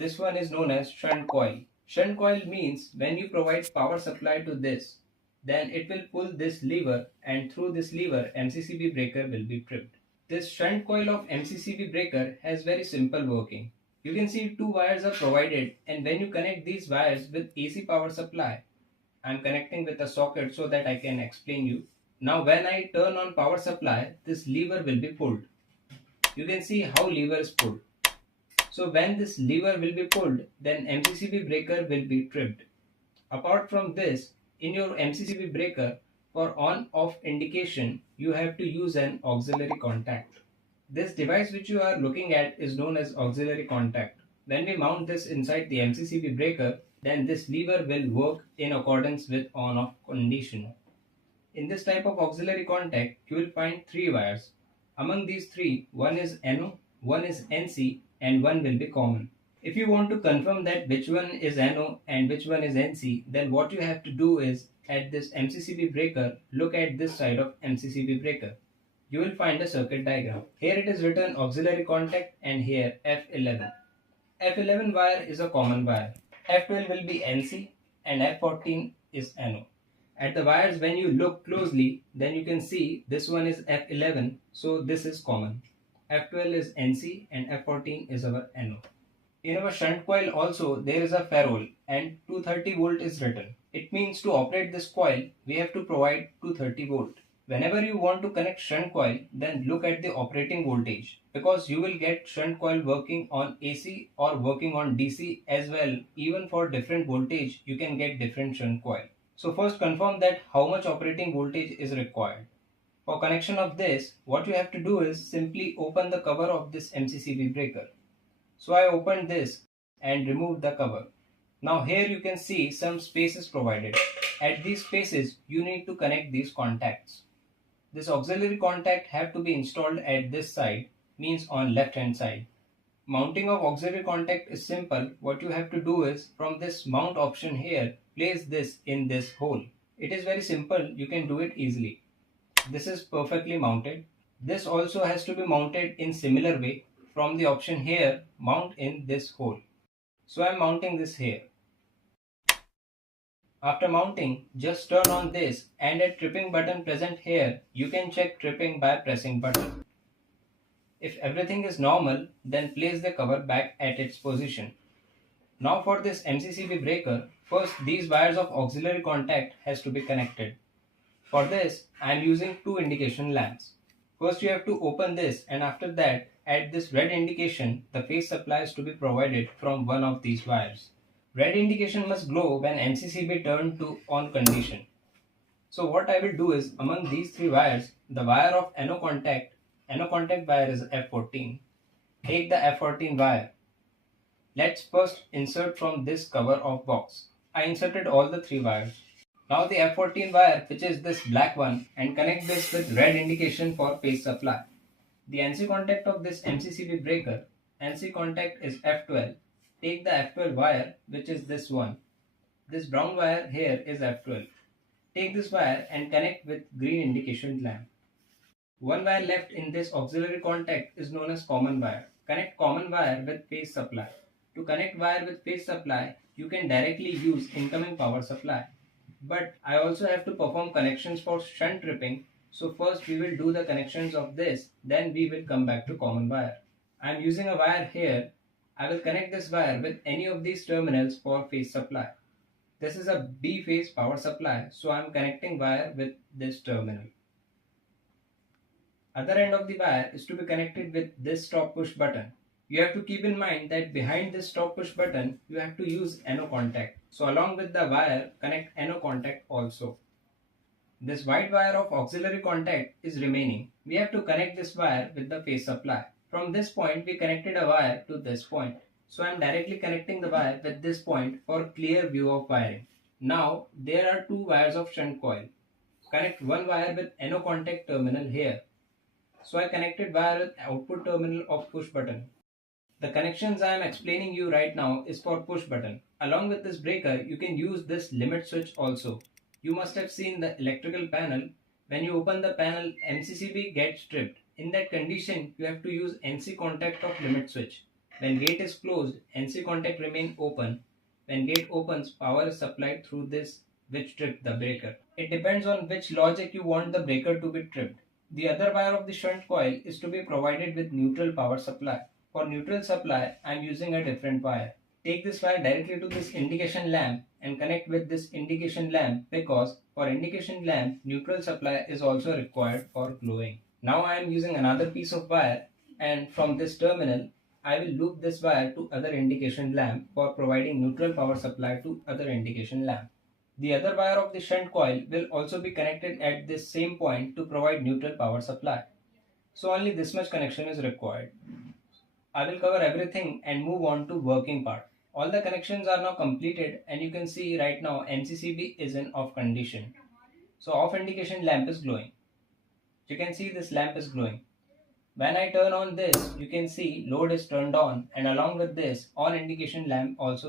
This one is known as shunt coil. Shunt coil means when you provide power supply to this, then it will pull this lever, and through this lever MCCB breaker will be tripped. This shunt coil of MCCB breaker has very simple working. You can see two wires are provided, and when you connect these wires with AC power supply, I am connecting with a socket so that I can explain you. Now when I turn on power supply, this lever will be pulled. You can see how lever is pulled. So when this lever will be pulled, then MCCB breaker will be tripped. Apart from this, in your MCCB breaker, for on-off indication, you have to use an auxiliary contact. This device which you are looking at is known as auxiliary contact. When we mount this inside the MCCB breaker, then this lever will work in accordance with on-off condition. In this type of auxiliary contact, you will find three wires. Among these three, one is NO, one is NC, and one will be common. If you want to confirm that which one is NO and which one is NC, then what you have to do is at this MCCB breaker, look at this side of MCCB breaker. You will find a circuit diagram. Here it is written auxiliary contact and here F11. F11 wire is a common wire. F12 will be NC and F14 is NO. At the wires, when you look closely, then you can see this one is F11, so this is common. F12 is NC and F14 is our NO. In our shunt coil also there is a ferrule and 230 volt is written. It means to operate this coil we have to provide 230 volt. Whenever you want to connect shunt coil, then look at the operating voltage, because you will get shunt coil working on AC or working on DC as well. Even for different voltage you can get different shunt coil. So first confirm that how much operating voltage is required. For connection of this, what you have to do is simply open the cover of this MCCB breaker. So I opened this and removed the cover. Now here you can see some spaces provided. At these spaces you need to connect these contacts. This auxiliary contact have to be installed at this side, means on left hand side. Mounting of auxiliary contact is simple. What you have to do is from this mount option here, place this in this hole. It is very simple, you can do it easily. This is perfectly mounted. This also has to be mounted in similar way. From the option here, mount in this hole. So I am mounting this here. After mounting, just turn on this and a tripping button present here. You can check tripping by pressing button. If everything is normal, then place the cover back at its position. Now for this MCCB breaker, first these wires of auxiliary contact has to be connected. For this, I am using two indication lamps. First you have to open this, and after that, at this red indication, the phase supply is to be provided from one of these wires. Red indication must glow when MCCB turned to on condition. So what I will do is, among these three wires, the wire of NO contact wire is F14. Take the F14 wire. Let's first insert from this cover of box. I inserted all the three wires. Now the F14 wire, which is this black one, and connect this with red indication for phase supply. The NC contact of this MCCB breaker, NC contact is F12. Take the F12 wire, which is this one. This brown wire here is F12. Take this wire and connect with green indication lamp. One wire left in this auxiliary contact is known as common wire. Connect common wire with phase supply. To connect wire with phase supply, you can directly use incoming power supply. But I also have to perform connections for shunt tripping. So first we will do the connections of this, then we will come back to common wire. I am using a wire here. I will connect this wire with any of these terminals for phase supply. This is a B phase power supply, so I am connecting wire with this terminal. Other end of the wire is to be connected with this stop push button. You have to keep in mind that behind this stop push button, you have to use NO contact. So along with the wire, connect NO contact also. This white wire of auxiliary contact is remaining. We have to connect this wire with the phase supply. From this point, we connected a wire to this point. So I am directly connecting the wire with this point for clear view of wiring. Now there are two wires of shunt coil. Connect one wire with NO contact terminal here. So I connected wire with output terminal of push button. The connections I am explaining you right now is for push button. Along with this breaker, you can use this limit switch also. You must have seen the electrical panel. When you open the panel, MCCB gets tripped. In that condition, you have to use NC contact of limit switch. When gate is closed, NC contact remain open. When gate opens, power is supplied through this, which trip the breaker. It depends on which logic you want the breaker to be tripped. The other wire of the shunt coil is to be provided with neutral power supply. For neutral supply, I am using a different wire. Take this wire directly to this indication lamp and connect with this indication lamp, because for indication lamp, neutral supply is also required for glowing. Now I am using another piece of wire, and from this terminal I will loop this wire to other indication lamp for providing neutral power supply to other indication lamp. The other wire of the shunt coil will also be connected at this same point to provide neutral power supply. So only this much connection is required. I will cover everything and move on to working part. All the connections are now completed, and you can see right now MCCB is in off condition. So off indication lamp is glowing. You can see this lamp is glowing. When I turn on this, you can see load is turned on, and along with this on indication lamp also